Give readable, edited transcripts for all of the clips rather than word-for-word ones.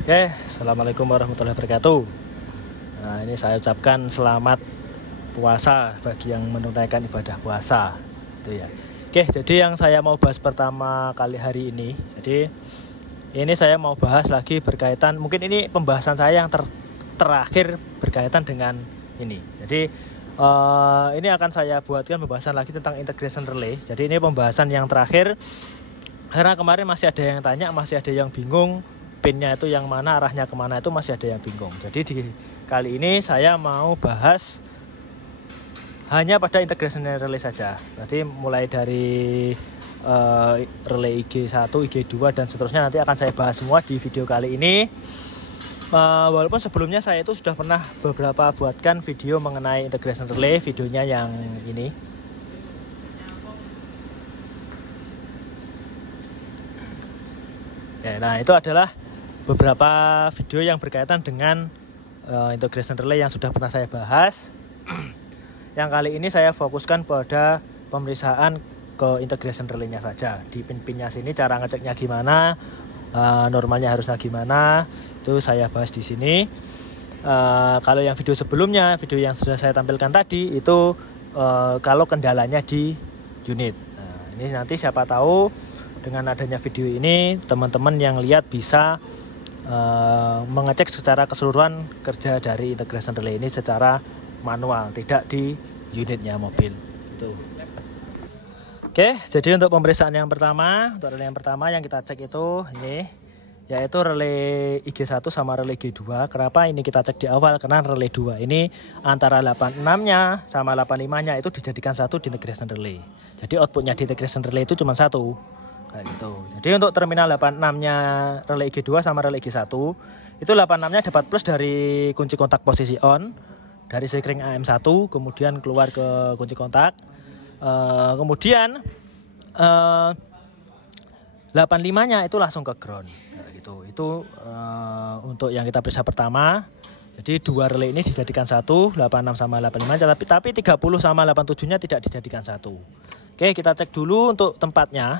Oke, assalamualaikum warahmatullahi wabarakatuh. Nah, ini saya ucapkan selamat puasa bagi yang menunaikan ibadah puasa, itu ya. Oke, jadi yang saya mau bahas pertama kali hari ini, jadi ini saya mau bahas lagi berkaitan, mungkin ini pembahasan saya yang terakhir berkaitan dengan ini. Jadi ini akan saya buatkan pembahasan lagi tentang integration relay. Jadi ini pembahasan yang terakhir karena kemarin masih ada yang tanya, masih ada yang bingung. Pinnya itu yang mana, arahnya kemana, itu masih ada yang bingung. Jadi di kali ini saya mau bahas hanya pada integration relay saja. Berarti mulai dari relay IG1, IG2 dan seterusnya nanti akan saya bahas semua di video kali ini. Walaupun sebelumnya saya itu sudah pernah beberapa buatkan video mengenai integration relay, videonya yang ini. Ya, nah itu adalah beberapa video yang berkaitan dengan integration relay yang sudah pernah saya bahas. Yang kali ini saya fokuskan pada pemeriksaan ke integration relay-nya saja. Di pin-pinnya sini cara ngeceknya gimana, normalnya harusnya gimana, itu saya bahas di sini. Kalau yang video sebelumnya, video yang sudah saya tampilkan tadi itu kalau kendalanya di unit. Nah, ini nanti siapa tahu dengan adanya video ini teman-teman yang lihat bisa mengecek secara keseluruhan kerja dari integration relay ini secara manual, tidak di unitnya mobil. Itu. Oke, jadi untuk pemeriksaan yang pertama, untuk relay yang pertama yang kita cek itu ini, yaitu relay IG1 sama relay G2. Kenapa ini kita cek di awal? Karena relay 2 ini antara 86-nya sama 85-nya itu dijadikan satu di integration relay. Jadi outputnya di integration relay itu cuma satu. Kayak gitu. Jadi untuk terminal 86-nya relay IG2 sama relay IG1 itu 86-nya dapat plus dari kunci kontak posisi on, dari sekring AM1, kemudian keluar ke kunci kontak, kemudian 85-nya itu langsung ke ground. Kayak gitu. Itu untuk yang kita periksa pertama. Jadi dua relay ini dijadikan satu, 86 sama 85, tapi 30 sama 87-nya tidak dijadikan satu. Oke, kita cek dulu untuk tempatnya.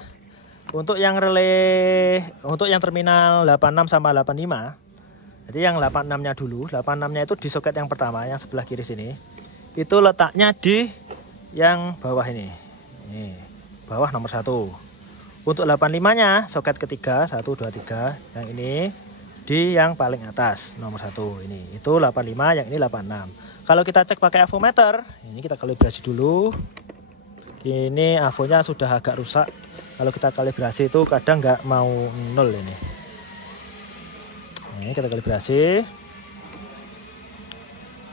Untuk yang relay, untuk yang terminal 86 sama 85, jadi yang 86-nya dulu, 86-nya itu di soket yang pertama, yang sebelah kiri sini, itu letaknya di yang bawah ini bawah nomor 1. Untuk 85-nya, soket ketiga, 1, 2, 3, yang ini di yang paling atas, nomor 1 ini, itu 85, yang ini 86. Kalau kita cek pakai avometer, ini kita kalibrasi dulu. Ini avonya sudah agak rusak. Kalau kita kalibrasi itu kadang nggak mau 0 ini. Ini kita kalibrasi.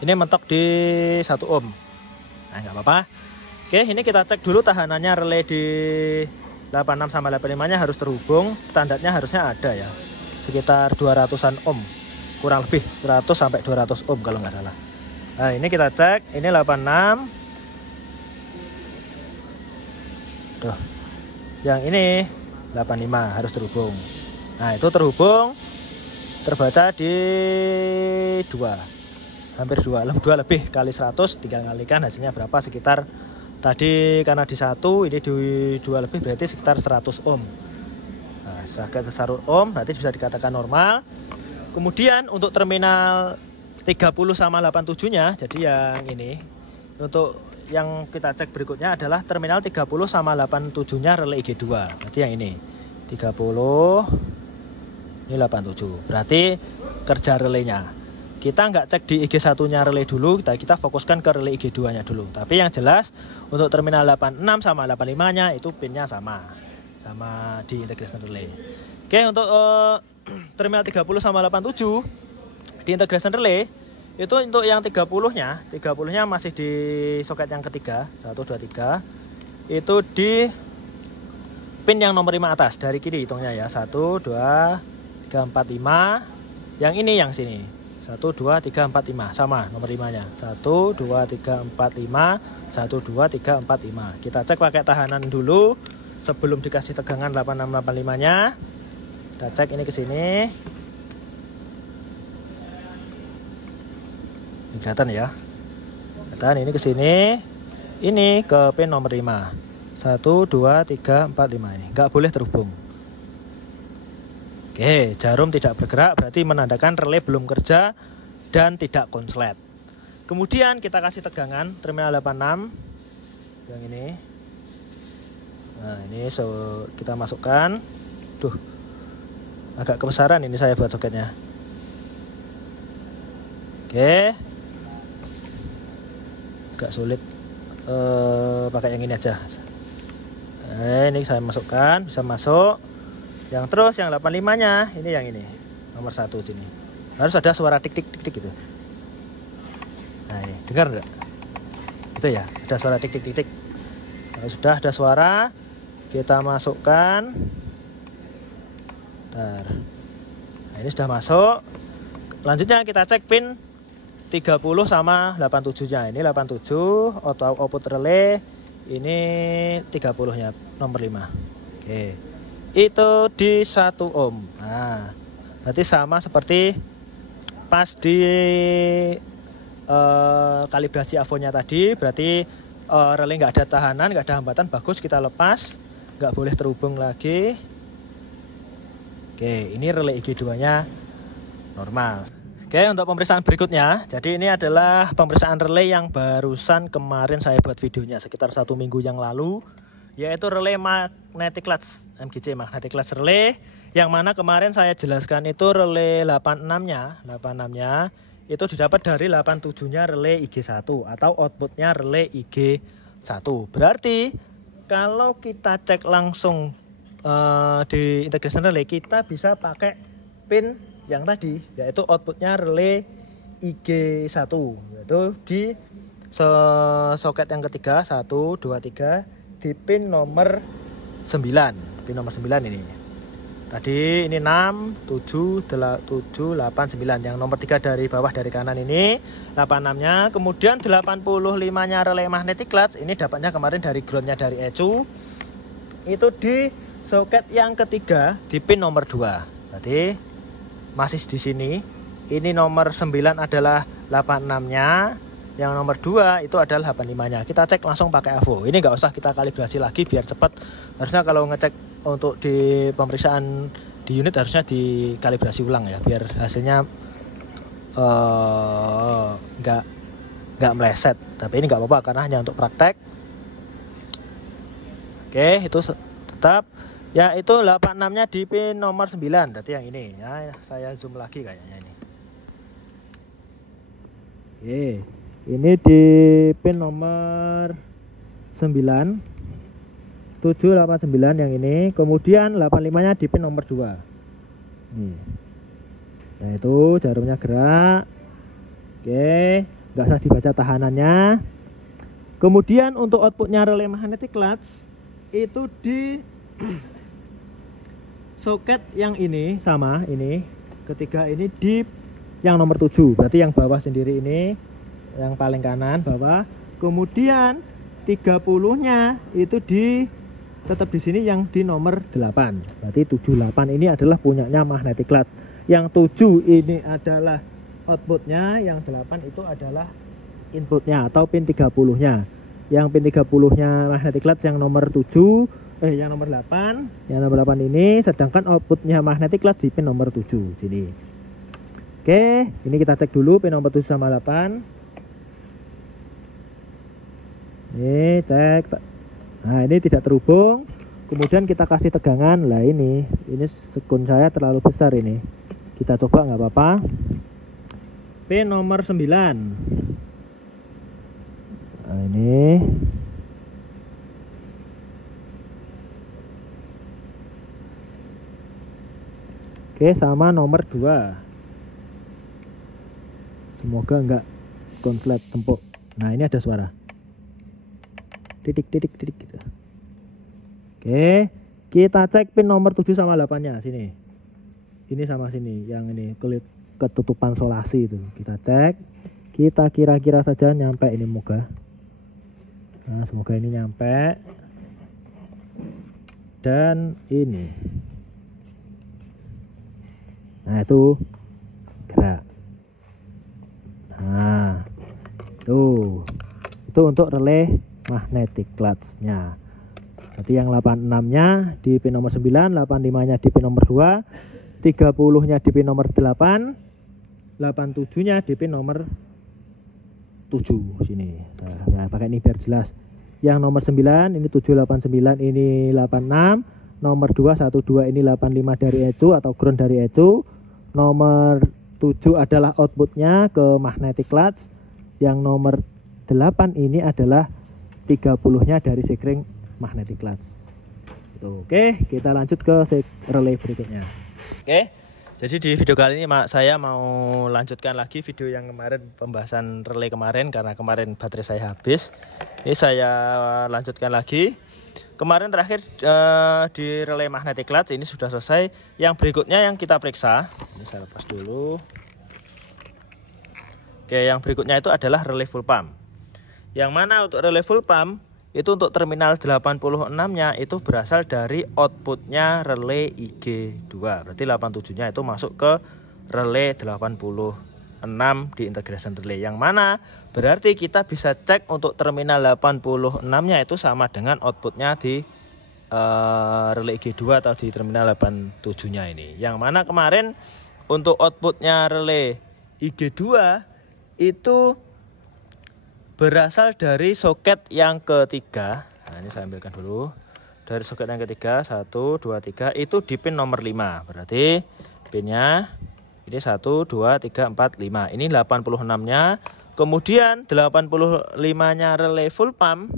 Ini mentok di 1 ohm. Nah, nggak apa-apa. Oke, ini kita cek dulu tahanannya relay di 86 sama 85-nya harus terhubung. Standarnya harusnya ada ya. Sekitar 200-an ohm. Kurang lebih 100 sampai 200 ohm kalau nggak salah. Nah, ini kita cek. Ini 86. Tuh. Yang ini 85 harus terhubung. Nah, itu terhubung, terbaca di 2, hampir 2 lebih kali 100, tinggal ngalikan hasilnya berapa, sekitar tadi karena di 1, ini di 2 lebih berarti sekitar 100 ohm. Nah, setelah 100 ohm berarti bisa dikatakan normal. Kemudian untuk terminal 30 sama 87-nya, jadi yang ini, untuk yang kita cek berikutnya adalah terminal 30 sama 87-nya relay IG2. Berarti yang ini 30, ini 87. Berarti kerja relaynya. Kita nggak cek di IG1-nya relay dulu, kita fokuskan ke relay IG2-nya dulu. Tapi yang jelas untuk terminal 86 sama 85-nya itu pinnya sama di integration relay. Oke, untuk terminal 30 sama 87 di integration relay itu untuk yang 30-nya masih di soket yang ketiga, 1, 2, 3. Itu di pin yang nomor 5 atas, dari kiri hitungnya ya. 1, 2, 3, 4, 5. Yang ini yang sini. 1, 2, 3, 4, 5. Sama nomor 5-nya. 1, 2, 3, 4, 5. 1, 2, 3, 4, 5. Kita cek pakai tahanan dulu sebelum dikasih tegangan 86, 85-nya. Kita cek ini ke sini. Kelihatan ya, kelihatan ini ke sini, ini ke pin nomor 5, 1, 2, 3, 4, 5 ini nggak boleh terhubung. Oke, jarum tidak bergerak berarti menandakan relay belum kerja dan tidak konslet. Kemudian kita kasih tegangan terminal 86 yang ini. Nah, ini kita masukkan. Duh, agak kebesaran ini saya buat soketnya. Oke, agak sulit pakai yang ini aja. Ini saya masukkan, bisa masuk. Yang terus yang 85 nya ini yang ini nomor 1 sini harus ada suara tik tik tik tik gitu. Nah ini dengar enggak itu ya, ada suara tik tik tik tik. Kalau sudah ada suara kita masukkan. Bentar. Nah, ini sudah masuk. Selanjutnya kita cek pin 30 sama 87 nya. Ini 87 output relay, ini 30 nya nomor 5. Oke, itu di 1 ohm. Nah, berarti sama seperti pas di kalibrasi avonya tadi. Berarti relay nggak ada tahanan, nggak ada hambatan, bagus. Kita lepas, nggak boleh terhubung lagi. Oke, ini relay IG2 nya normal. Oke, untuk pemeriksaan berikutnya, jadi ini adalah pemeriksaan relay yang barusan kemarin saya buat videonya sekitar 1 minggu yang lalu, yaitu relay magnetic clutch, MGC magnetic clutch relay, yang mana kemarin saya jelaskan itu relay 86-nya itu didapat dari 87-nya relay IG1 atau outputnya relay IG1. Berarti kalau kita cek langsung di integration relay, kita bisa pakai pin yang tadi, yaitu outputnya relay IG1, yaitu di soket yang ketiga 1, 2, 3 di pin nomor 9. Pin nomor 9 ini. Tadi ini 6, 7, 8, 9. Yang nomor 3 dari bawah dari kanan ini 86-nya. Kemudian 85-nya relay magnetic clutch ini dapatnya kemarin dari groundnya dari ECU. Itu di soket yang ketiga di pin nomor 2. Berarti masih di sini. Ini nomor 9 adalah 86-nya. Yang nomor 2 itu adalah 85-nya. Kita cek langsung pakai AVO. Ini nggak usah kita kalibrasi lagi biar cepat. Harusnya kalau ngecek untuk di pemeriksaan di unit harusnya dikalibrasi ulang ya, biar hasilnya nggak meleset. Tapi ini nggak apa-apa karena hanya untuk praktek. Oke, itu tetap. Ya, itu 86-nya di pin nomor 9. Berarti yang ini. Ya, saya zoom lagi kayaknya ini. Oke. Ini di pin nomor 9. 789 yang ini. Kemudian 85-nya di pin nomor 2. Nih. Nah, itu jarumnya gerak. Oke, nggak usah dibaca tahanannya. Kemudian untuk outputnya relay magnetic clutch itu di soket yang ini sama ini. Ketiga ini di yang nomor 7. Berarti yang bawah sendiri ini, yang paling kanan bawah. Kemudian 30-nya itu tetap di sini yang di nomor 8. Berarti 78 ini adalah punyanya magnetic clutch. Yang 7 ini adalah outputnya, yang 8 itu adalah inputnya atau pin 30-nya. Yang pin 30-nya magnetic clutch yang nomor 7, yang nomor 8, yang nomor 8 ini, sedangkan outputnya magnetic clutch di pin nomor 7 sini. Oke, ini kita cek dulu pin nomor 7 sama 8. Ini cek. Nah, ini tidak terhubung. Kemudian kita kasih tegangan. Lah ini sekun saya terlalu besar ini. Kita coba nggak apa-apa. Pin nomor 9. Nah, ini. Oke, sama nomor 2. Semoga enggak konslet tempuk. Nah, ini ada suara. Titik titik titik gitu. Oke, kita cek pin nomor 7 sama 8-nya sini. Ini sama sini, yang ini ketutupan solasi itu. Kita cek. Kita kira-kira saja nyampe ini moga. Nah, semoga ini nyampe. Dan ini. Nah, itu gerak. Nah, tuh. Itu untuk relay magnetic clutch-nya. Berarti yang 86-nya di pin nomor 9, 85-nya di pin nomor 2. 30-nya di pin nomor 8, 87-nya di pin nomor 7 sini. Nah, pakai ini biar jelas. Yang nomor 9 ini 789, ini 86, nomor 212 ini 85 dari ECU atau ground dari ECU. Nomor 7 adalah outputnya ke magnetic clutch. Yang nomor 8 ini adalah 30-nya dari sekring magnetic clutch. Oke, kita lanjut ke relay berikutnya. Oke, jadi di video kali ini saya mau lanjutkan lagi video yang kemarin, pembahasan relay kemarin, karena kemarin baterai saya habis. Ini saya lanjutkan lagi. Kemarin terakhir di relay magnetic clutch ini sudah selesai. Yang berikutnya yang kita periksa, ini saya lepas dulu. Oke, yang berikutnya itu adalah relay full pump. Yang mana untuk relay full pump itu untuk terminal 86-nya itu berasal dari outputnya relay IG2. Berarti 87-nya itu masuk ke relay 86 di integration relay. Yang mana berarti kita bisa cek untuk terminal 86-nya itu sama dengan outputnya di relay IG2 atau di terminal 87-nya ini. Yang mana kemarin untuk outputnya relay IG2 itu berasal dari soket yang ketiga. Nah, ini saya ambilkan dulu. Dari soket yang ketiga, 1, 2, 3 itu di pin nomor 5. Berarti pinnya ini 1, 2, 3, 4, 5. Ini 86-nya. Kemudian 85-nya relay full pump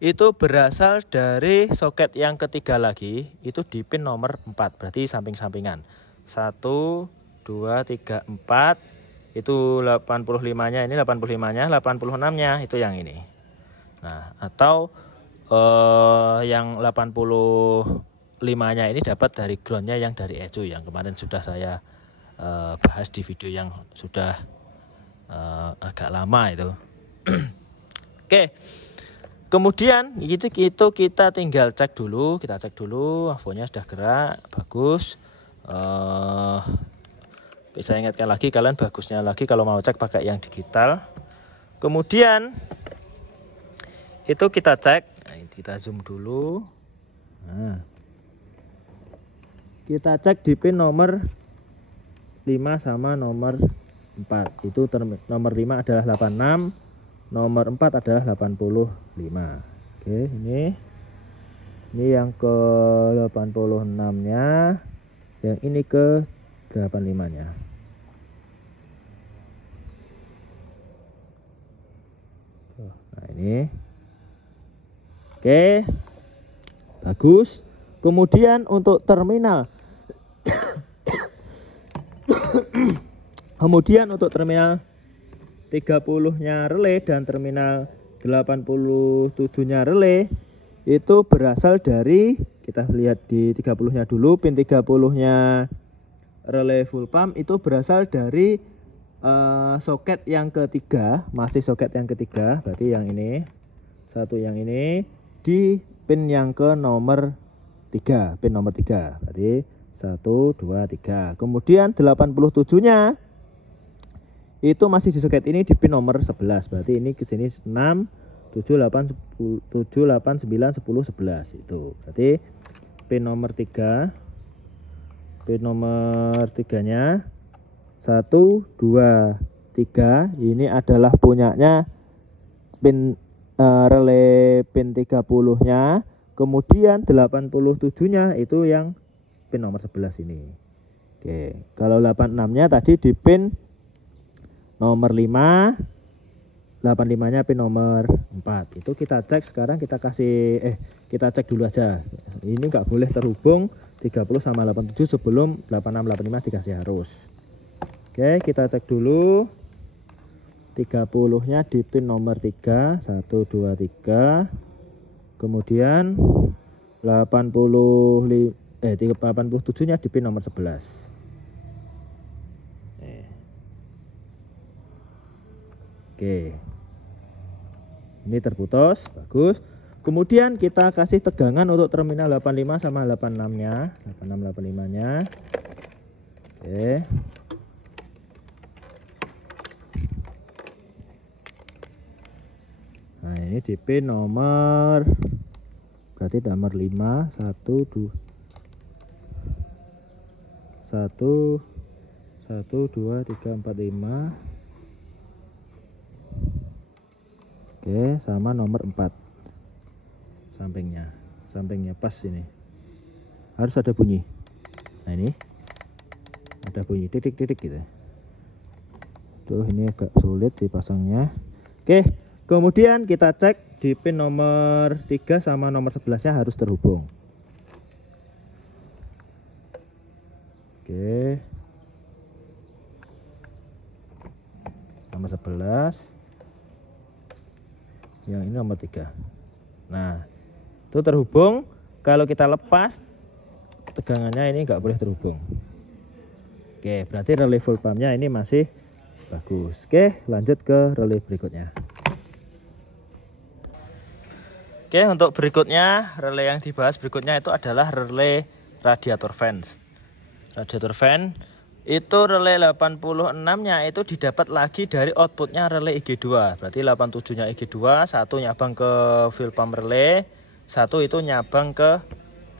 itu berasal dari soket yang ketiga lagi. Itu di pin nomor 4. Berarti samping-sampingan. 1, 2, 3, 4. Itu 85-nya, ini 85-nya, 86-nya itu yang ini. Nah, atau yang 85-nya ini dapat dari groundnya yang dari ECU yang kemarin sudah saya bahas di video yang sudah agak lama itu. Oke. Kemudian itu kita tinggal cek dulu, avonya sudah gerak, bagus. Saya ingatkan lagi, kalian bagusnya lagi kalau mau cek pakai yang digital. Kemudian itu kita cek, nah, kita zoom dulu. Nah, kita cek di pin nomor 5 sama nomor 4. Itu nomor 5 adalah 86, nomor 4 adalah 85. Oke, ini yang ke 86-nya, yang ini ke 85-nya. Nah, ini. Oke. Bagus. Kemudian untuk terminal Kemudian untuk terminal 30-nya relay dan terminal 87-nya relay itu berasal dari, kita lihat di 30-nya dulu, pin 30-nya relay full pump itu berasal dari soket yang ketiga, masih soket yang ketiga, berarti yang ini, satu yang ini di pin yang ke nomor 3, pin nomor 3, berarti 1, 2, 3. Kemudian 87-nya itu masih di soket ini di pin nomor 11, berarti ini ke sini 6, 7, 8, 9, 10, 11 itu. Berarti pin nomor 3, pin nomor 3-nya 1, 2, 3 ini adalah punyanya pin relay pin 30-nya. Kemudian 87-nya itu yang pin nomor 11 ini. Oke, kalau 86-nya tadi di pin nomor 5, 85-nya pin nomor 4. Itu kita cek sekarang, kita cek dulu aja. Ini nggak boleh terhubung 30 sama 87 sebelum 86 85 dikasih arus. Oke, kita cek dulu 30-nya di pin nomor 3, 1, 2, 3. Kemudian 87-nya di pin nomor 11. Oke. Ini terputus, bagus. Kemudian kita kasih tegangan untuk terminal 85 sama 86-nya, 86 85-nya. Oke. Nah, ini di pin nomor, berarti nomor 5, 1, 2. 1 1 2 3 4 5. Oke, sama nomor 4 sampingnya pas ini harus ada bunyi. Nah ini ada bunyi titik-titik gitu. Tuh ini agak sulit dipasangnya. Oke, kemudian kita cek di pin nomor 3 sama nomor 11 nya harus terhubung. Oke, nomor 11, yang ini nomor 3. Nah itu terhubung. Kalau kita lepas tegangannya ini nggak boleh terhubung. Oke, berarti relay full pumpnya ini masih bagus. Oke, lanjut ke relay berikutnya. Oke, untuk berikutnya relay yang dibahas berikutnya itu adalah relay radiator fan. Radiator fan itu relay 86-nya itu didapat lagi dari outputnya relay IG2. Berarti 87-nya IG2, satu nyabang ke fuel pump relay, satu itu nyabang ke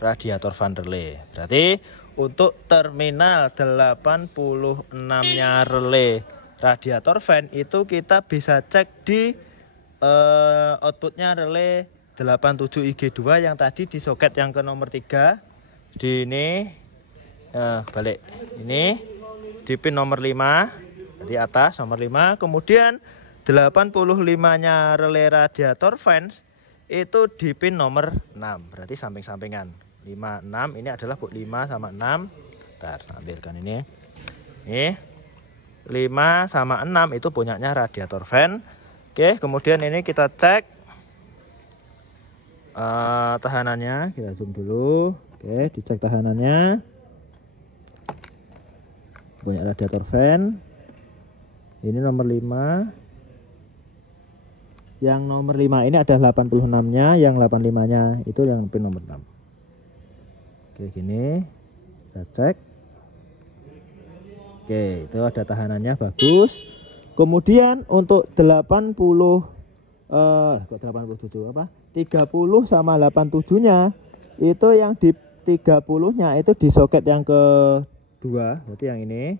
radiator fan relay. Berarti untuk terminal 86-nya relay radiator fan itu kita bisa cek di outputnya relay 87 IG2 yang tadi di soket yang ke nomor 3 di ini balik ini di pin nomor 5 di atas nomor 5. Kemudian 85-nya relay radiator fans itu di pin nomor 6, berarti samping-sampingan 5 6 ini adalah 5 sama 6. Bentar, ambilkan ini 5 sama 6 itu punyanya radiator fan. Oke, kemudian ini kita cek tahanannya, kita zoom dulu. Oke, dicek tahanannya. Punya radiator fan. Ini nomor 5. Yang nomor 5 ini ada 86-nya, yang 85-nya itu yang pin nomor 6. Oke, gini. Kita cek. Oke, itu ada tahanannya bagus. Kemudian untuk 87 apa? 30 sama 87-nya itu yang di 30-nya itu di soket yang kedua, berarti yang ini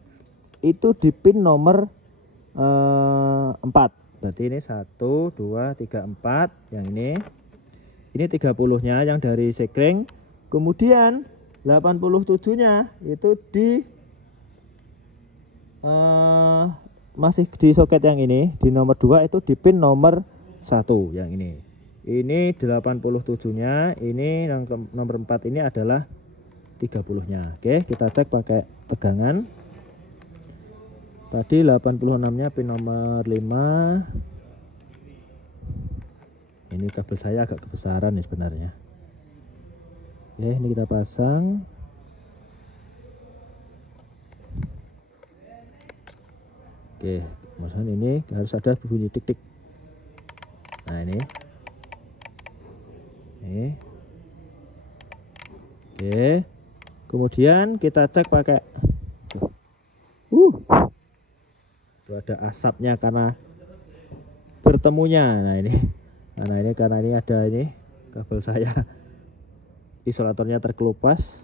itu di pin nomor 4. Berarti ini 1 2 3 4 yang ini 30-nya yang dari sekring. Kemudian 87-nya itu di masih di soket yang ini di nomor 2 itu di pin nomor 1 yang ini 87-nya, ini yang nomor 4 ini adalah 30-nya. Oke, kita cek pakai tegangan. Tadi 86-nya pin nomor 5. Ini kabel saya agak kebesaran nih sebenarnya. Oke, ini kita pasang. Oke, maksudnya ini harus ada bunyi tik-tik. Nah ini. Oke, kemudian kita cek pakai itu ada asapnya karena bertemunya. Nah ini karena ini ada ini kabel saya isolatornya terkelupas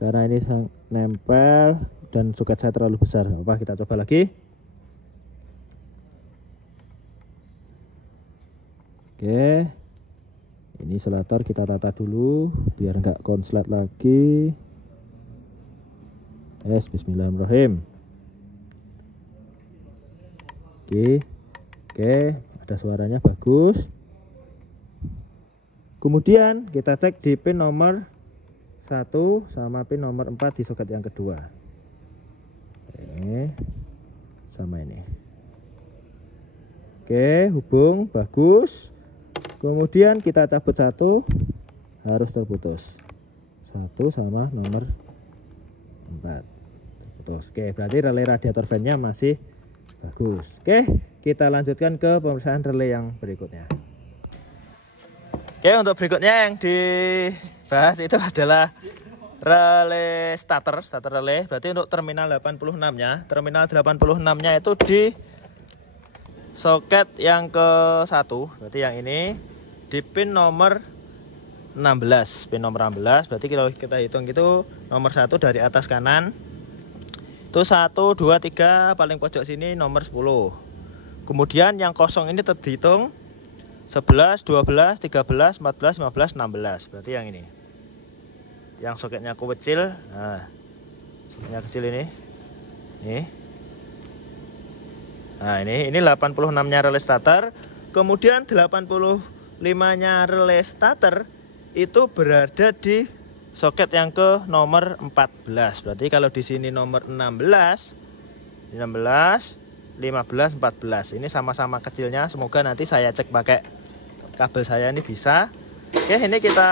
karena ini nempel dan soket saya terlalu besar. Apa, kita coba lagi. Oke, ini isolator kita tata dulu biar enggak konslet lagi. Bismillahirrahmanirrahim. Oke, ada suaranya bagus. Kemudian kita cek di pin nomor 1 sama pin nomor 4 di soket yang kedua. Oke, sama ini. Oke, hubung bagus. Kemudian kita cabut 1, harus terputus. 1 sama nomor 4 terputus. Oke, berarti relay radiator fan-nya masih bagus. Oke, kita lanjutkan ke pemeriksaan relay yang berikutnya. Oke, untuk berikutnya yang dibahas itu adalah relay starter relay. Berarti untuk terminal 86-nya, terminal 86-nya itu di soket yang ke 1, berarti yang ini di pin nomor 16, pin nomor 16. Berarti kalau kita hitung itu nomor 1 dari atas kanan itu 1, 2, 3, paling pojok sini nomor 10. Kemudian yang kosong ini terhitung 11, 12, 13, 14, 15, 16. Berarti yang ini. Yang soketnya kecil. Nah, soketnya kecil ini. Nih. Nah, ini 86-nya relay starter. Kemudian 85-nya relay starter itu berada di soket yang ke nomor 14. Berarti kalau di sini nomor 16, 15, 14. Ini sama-sama kecilnya. Semoga nanti saya cek pakai kabel saya ini bisa. Oke, ini kita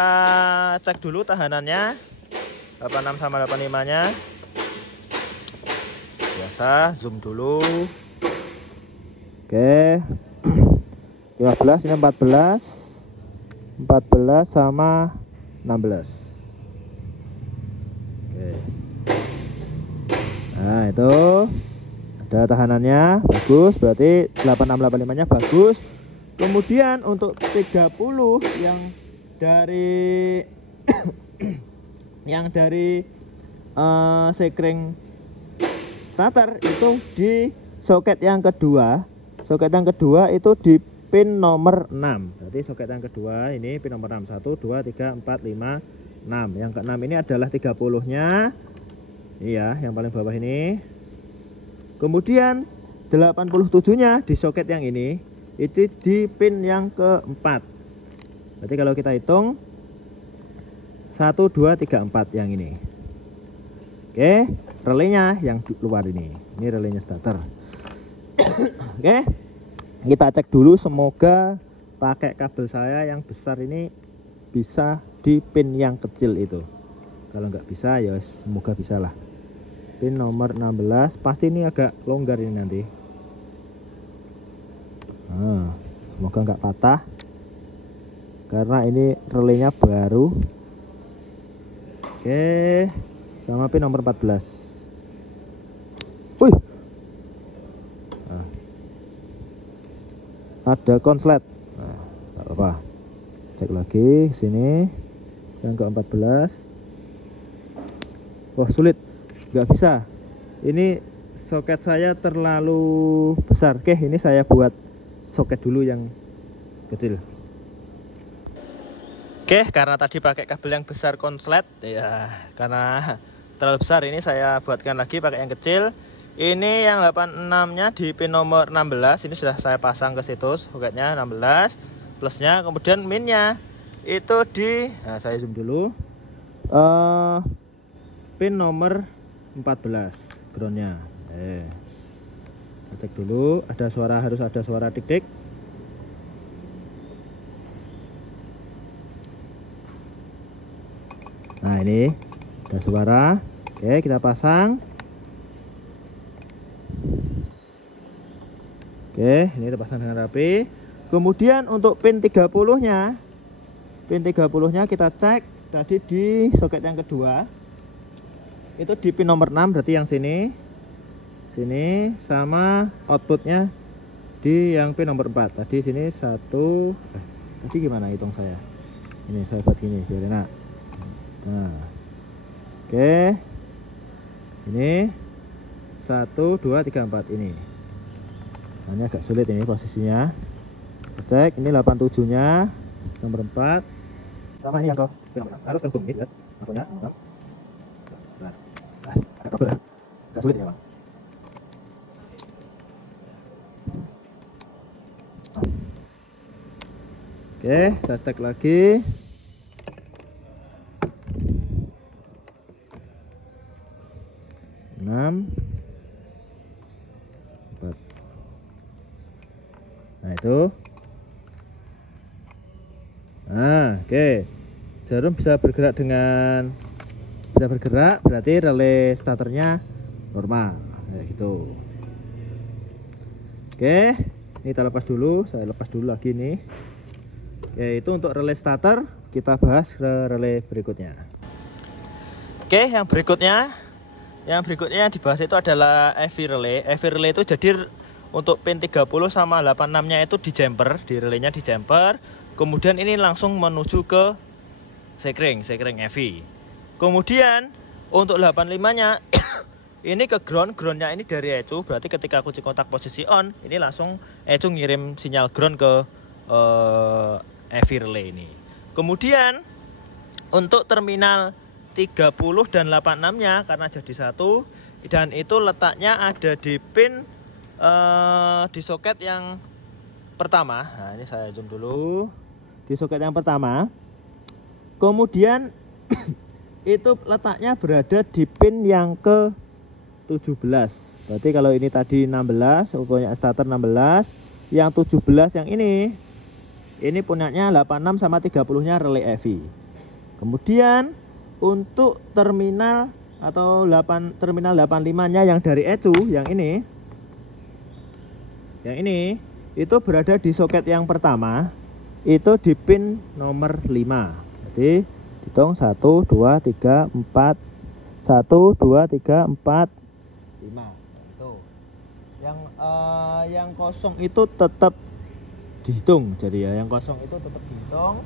cek dulu tahanannya. 86 sama 85-nya. Biasa, zoom dulu. Oke. 15 ini 14 sama 16. Oke. Nah, itu ada tahanannya bagus, berarti 8685-nya bagus. Kemudian untuk 30 yang dari sekring starter itu di soket yang kedua. Soket yang kedua itu di pin nomor 6. Berarti soket yang kedua ini pin nomor 6. 1, 2, 3, 4, 5, 6. Yang ke-6 ini adalah 30-nya. Iya, yang paling bawah ini. Kemudian 87-nya di soket yang ini itu di pin yang ke-4. Berarti kalau kita hitung 1, 2, 3, 4 yang ini. Oke, relaynya yang luar ini. Ini relaynya starter. Oke, kita cek dulu, semoga pakai kabel saya yang besar ini bisa di pin yang kecil itu. Kalau nggak bisa ya semoga bisa lah. Pin nomor 16 pasti ini agak longgar ini nanti. Nah, semoga nggak patah karena ini relaynya baru. Oke, sama pin nomor 14. Wih, ada konslet. Nah, nggak apa-apa. Cek lagi sini yang ke-14. Wah, sulit, nggak bisa. Ini soket saya terlalu besar. Oke, ini saya buat soket dulu yang kecil. Oke, karena tadi pakai kabel yang besar konslet ya, karena terlalu besar ini saya buatkan lagi pakai yang kecil. Ini yang 86-nya di pin nomor 16. Ini sudah saya pasang ke situ soketnya 16 plusnya. Kemudian minnya itu di, nah saya zoom dulu, pin nomor 14 groundnya. Cek dulu, ada suara, harus ada suara tik-tik. Nah, ini ada suara. Oke, kita pasang. Oke, ini terpasang dengan rapi. Kemudian untuk pin 30-nya, kita cek tadi di soket yang kedua. Itu di pin nomor 6, berarti yang sini sama outputnya di yang pin nomor 4. Tadi sini satu, tadi gimana hitung saya? Ini saya buat gini biar enak. Nah, oke, ini 1, 2, 3, 4 ini. Nah, ini agak sulit ini posisinya. Cek, ini 87-nya nomor 4 sama ini yang kau harus terhubung ini, lihat lampunya. Agak sulit ya, Bang. Oke, kita cek lagi. Nah, itu. Nah, oke. Jarum bisa bergerak berarti relay starternya normal. Kayak gitu. Oke, ini kita lepas dulu, saya lepas dulu lagi nih. Oke, itu untuk relay starter. Kita bahas ke relay berikutnya. Oke, yang berikutnya yang dibahas itu adalah EV relay. EV relay itu jadi untuk pin 30 sama 86-nya itu di jumper, di relaynya di jumper. Kemudian ini langsung menuju ke sekring EV. Kemudian untuk 85-nya ini ke groundnya ini dari ECU, berarti ketika kunci kontak posisi on, ini langsung ECU ngirim sinyal ground ke EV relay ini. Kemudian untuk terminal 30 dan 86-nya karena jadi satu, dan itu letaknya ada di pin di soket yang pertama. Nah, ini saya zoom dulu di soket yang pertama. Kemudian itu letaknya berada di pin yang ke 17. Berarti kalau ini tadi 16, ukurannya starter 16, yang 17 yang ini punyanya 86 sama 30-nya relay EV. Kemudian untuk terminal atau terminal 85-nya yang dari ECU yang ini itu berada di soket yang pertama, itu di pin nomor 5. Jadi hitung 1 2 3 4 1 2 3 4 5. Itu. Yang kosong itu tetap dihitung. Jadi ya, yang kosong itu tetap dihitung.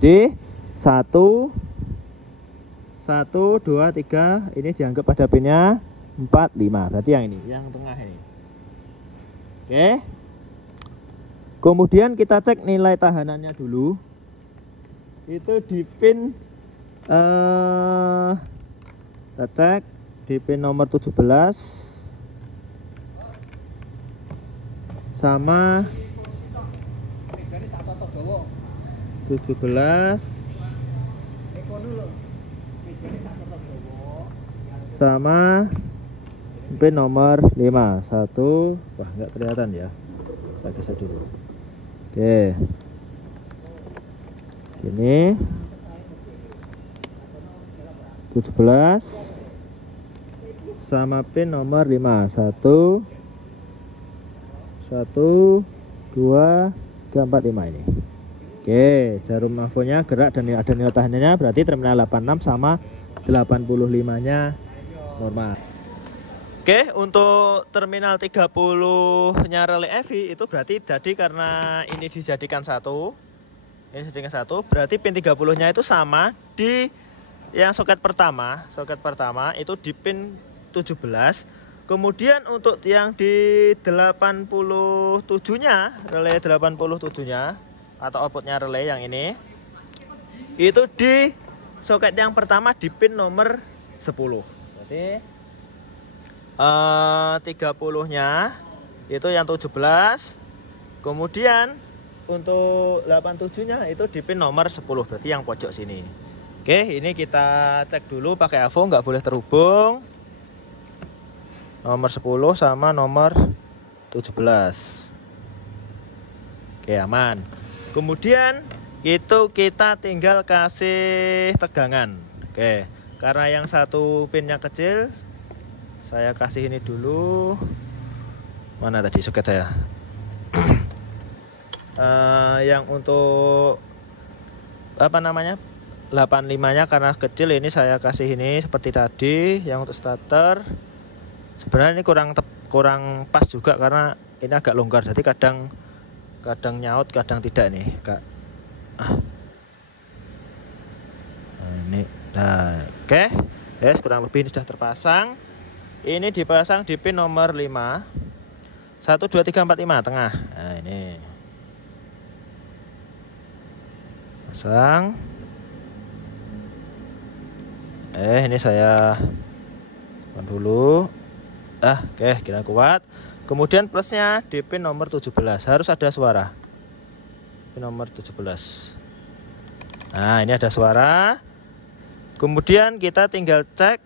Di 1 2 3 ini dianggap pada pinnya 4 5. Berarti yang ini, yang tengah ini. Oke. Kemudian kita cek nilai tahanannya dulu. Itu di pin kita cek di pin nomor 17 sama 17 sama pin nomor 5. Satu, wah nggak kelihatan ya, saya geser dulu. Oke, ini 17 sama pin nomor 5. 1 2 3 4 5 ini. Oke, jarum infonya gerak dan ada nilai tahanannya, berarti terminal 86 sama 85-nya normal. Oke, untuk terminal 30-nya relay EV itu berarti tadi karena ini dijadikan satu. Ini dijadikan satu, berarti pin 30-nya itu sama di yang soket pertama itu di pin 17. Kemudian untuk yang di 87-nya, relay 87-nya atau outputnya relay yang ini, itu di soket yang pertama di pin nomor 10. Berarti 30-nya itu yang 17. Kemudian untuk 87-nya itu di pin nomor 10, berarti yang pojok sini. Oke, ini kita cek dulu pakai AVO, nggak boleh terhubung. Nomor 10 sama nomor 17. Oke, aman. Kemudian itu kita tinggal kasih tegangan. Oke, karena yang satu pinnya kecil, saya kasih ini dulu. Mana tadi soket saya? Yang untuk apa namanya, 85-nya karena kecil, ini saya kasih ini seperti tadi. Yang untuk starter sebenarnya ini kurang pas juga karena ini agak longgar, jadi kadang nyaut kadang tidak nih Kak. Ini nah, oke. Yes, kurang lebih ini sudah terpasang. Ini dipasang di pin nomor 5. 1 2 3 4 5 tengah. Nah, ini pasang. Ini saya dulu. Oke, kira kuat. Kemudian plusnya di pin nomor 17 harus ada suara. Pin nomor 17. Nah, ini ada suara. Kemudian kita tinggal cek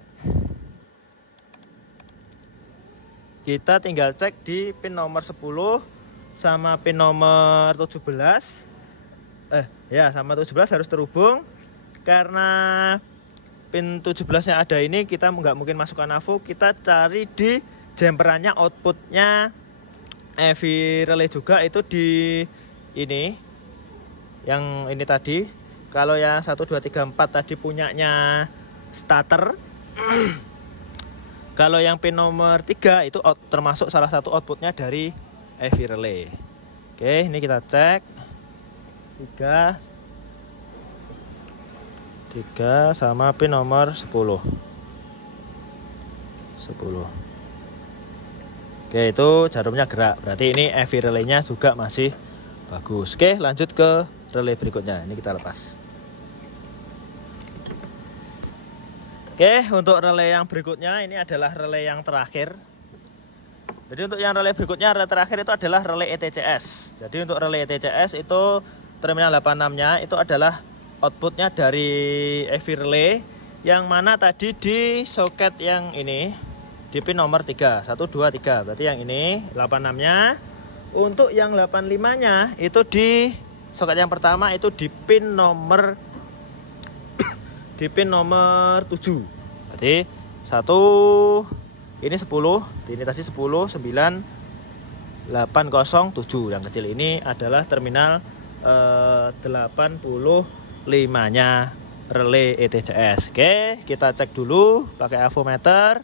di pin nomor 10 sama pin nomor 17. Sama 17 harus terhubung. Karena pin 17-nya ada ini, kita nggak mungkin masukkan AVO, kita cari di jumperannya, outputnya EV relay juga itu di ini, yang ini tadi. Kalau yang 1 2 3 4 tadi punyanya starter. Kalau yang pin nomor 3 itu termasuk salah satu outputnya dari EV relay. Oke, ini kita cek 3. 3 sama pin nomor 10. Oke, itu jarumnya gerak. Berarti ini EV relaynya juga masih bagus. Oke, lanjut ke relay berikutnya. Ini kita lepas. Oke, untuk relay yang berikutnya ini adalah relay yang terakhir. Jadi untuk yang relay berikutnya, relay terakhir itu adalah relay ETCS. Jadi untuk relay ETCS itu terminal 86-nya itu adalah outputnya dari EV relay, yang mana tadi di soket yang ini di pin nomor 3, 1, 2, 3. Berarti yang ini 86-nya. Untuk yang 85-nya itu di soket yang pertama itu di pin nomor 7. Berarti 1 ini 10, ini tadi 10, 9, 807. Yang kecil ini adalah terminal 85-nya relay ETCS. Oke, kita cek dulu pakai avometer.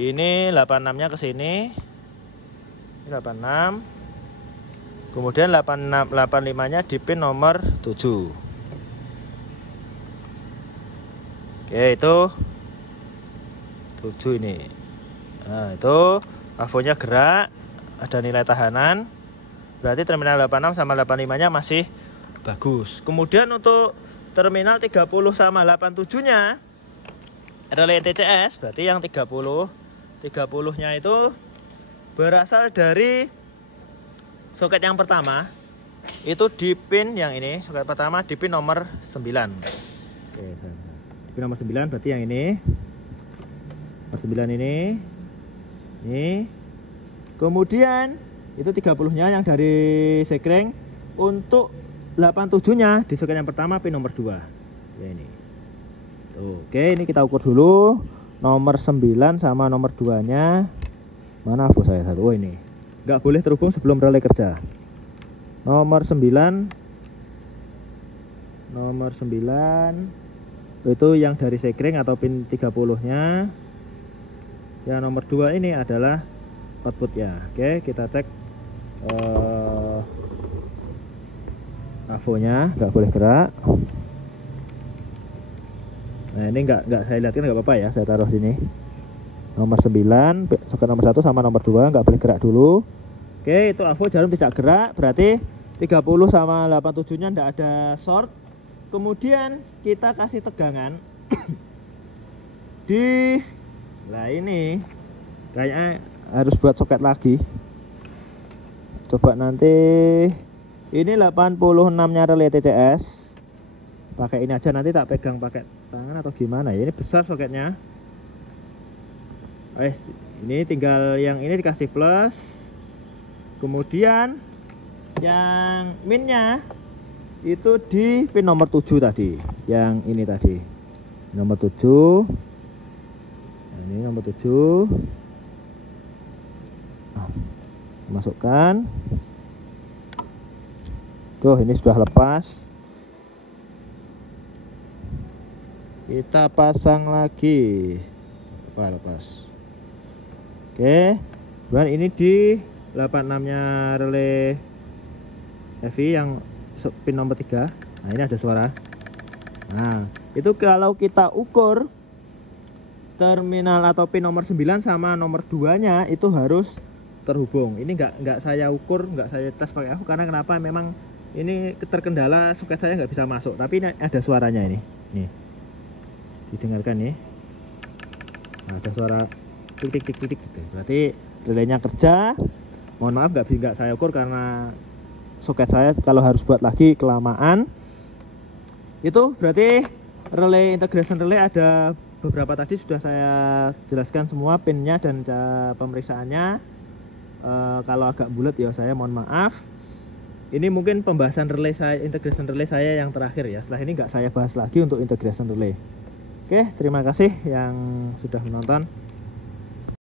Ini 86-nya ke sini. Ini 86. Kemudian 85-nya di pin nomor 7. Oke, itu 7 ini. Nah, itu avonya gerak, ada nilai tahanan. Berarti terminal 86 sama 85-nya masih bagus. Kemudian untuk terminal 30 sama 87-nya relay ETCS, berarti yang 30-nya itu berasal dari soket yang pertama. Itu di pin yang ini, soket pertama di pin nomor 9. Oke, pin nomor 9 berarti yang ini. Nomor 9 ini. Kemudian itu 30-nya yang dari sekring. Untuk 87-nya di soket yang pertama pin nomor 2. Ya, ini. Tuh, oke, ini kita ukur dulu. Nomor 9 sama nomor 2-nya. Mana avo saya satu? Oh, ini. Nggak boleh terhubung sebelum relay kerja. Nomor 9 itu yang dari sekring atau pin 30-nya. Yang nomor 2 ini adalah outputnya. Oke, kita cek avonya, nggak boleh gerak. Nah, ini nggak saya lihatkan, nggak apa-apa ya, saya taruh sini. Nomor 9, soket nomor 1 sama nomor 2 nggak boleh gerak dulu. Oke, itu avo jarum tidak gerak, berarti 30 sama 87-nya nggak ada short. Kemudian kita kasih tegangan di, nah ini kayaknya harus buat soket lagi. Coba nanti ini 86-nya relay ETCS. Pakai ini aja, nanti tak pegang pakai tangan atau gimana ya. Ini besar soketnya. Ini tinggal yang ini dikasih plus. Kemudian yang minnya itu di pin nomor 7 tadi. Yang ini tadi. Nomor 7. Nah, ini nomor 7. Masukkan. Tuh, ini sudah lepas. Kita pasang lagi. Lepas. Oke. Dan ini di 86-nya relay EV yang pin nomor 3. Nah, ini ada suara. Nah, itu kalau kita ukur terminal atau pin nomor 9 sama nomor 2-nya itu harus terhubung. Ini nggak saya ukur, nggak saya tes pakai avo karena kenapa? Memang ini terkendala soket saya nggak bisa masuk. Tapi ini ada suaranya ini. Nih. Didengarkan nih. Nah, ada suara tik gitu. Berarti relaynya kerja. Mohon maaf nggak saya ukur karena soket saya kalau harus buat lagi kelamaan. Itu berarti relay integration relay ada beberapa tadi sudah saya jelaskan semua pinnya dan pemeriksaannya. Kalau agak bulat ya saya mohon maaf. Ini mungkin pembahasan relay saya, integration relay saya yang terakhir ya. Setelah ini nggak saya bahas lagi untuk integration relay. Oke, terima kasih yang sudah menonton.